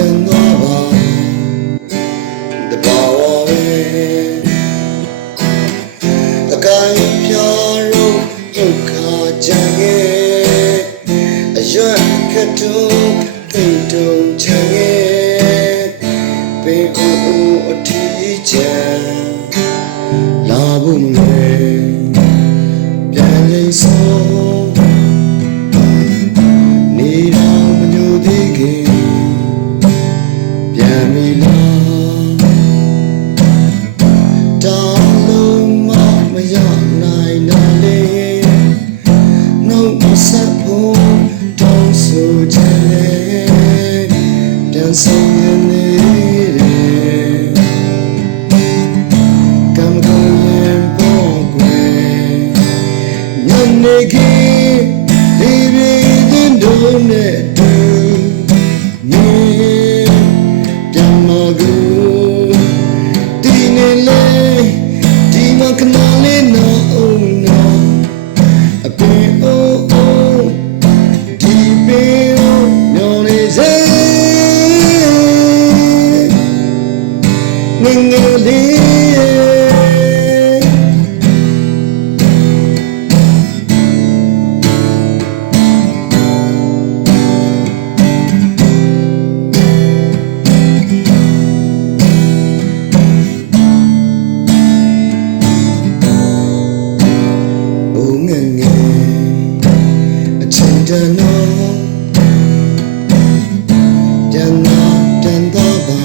ပြန်သွားပါတဘာဝပဲအကိုင်းပြလို့ဒုက္ခကြံခဲ့အရွက်ခတ်တုံးတိတ်တုံချံခဲ့ပင်အိုအိုအထီးချံလာဖို့မလဲပြန်လိမ့်ဆုံးနေတော့မညိုသေးခင်ပြန်ပြီလားတောင်းလို့မရနိုင်တော့လေနှုတ်မဆက်ဖို့တောင်းဆိုချင်တယ်ပြန်ဆုံးရနေတယ်ကံကောင်းရင်ပေါ်ကွယ်ညနေခင်းဒီရင်တို့နဲ့တူမင်းပြန်မကူဒီနေ့လေဒီမကနာလေးနော် no အပင်အိုးအိုးဒီပင်ညောင်းနေစေငငယ်လေးတနောပြန်လာပြန်တော့ပါ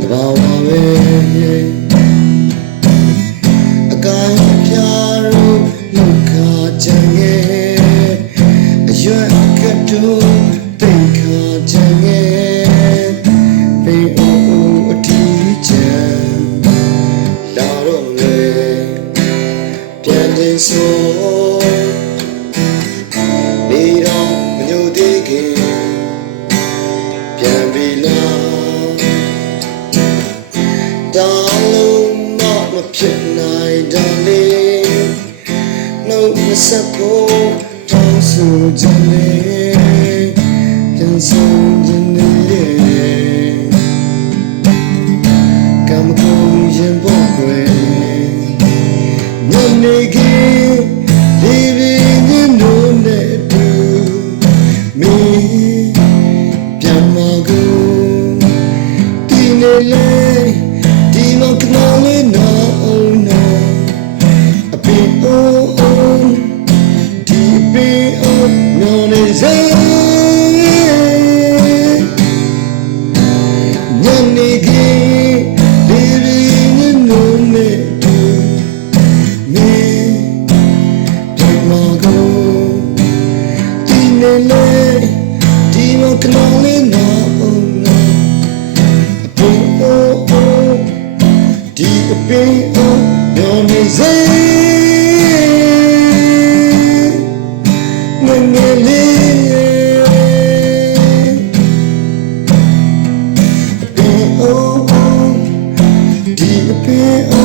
တဘာဝပဲအကိုင်းပြလို့လောက်ခါချင်ရဲ့အရွက်ခတ်တူတိတ်ခါချင်ရဲ့ပင်အိုအိုအထီးချံလာတော့လေပြန်နေဆိုနေတော့မညိုသေးခင်ပြန်ပြီလားတောင်းလို့မဖြစ်နိုင်တော့လေနှုတ်မဆက်ဖို့တောင်းဆိုချင်လေပြန်ဆုံးချင်လေကံကောင်းရင်ပေါ်ွယ်ညနေခင်းဒီရင်တို့နဲ့ဒီမကနာလေးနော် no အပင်အိုးအိုးဒီပင်အိုးညောင်းနေစေညနေခင်းဒီရင်တို့နဲ့တူမင်းပြန်မကုန်ဒီနေ့လေဒီမကနာလေးနော်ဒီပင်အိုးညောင်းနေစေငငယ်လေးပင်အိုးဒီပင်အိုး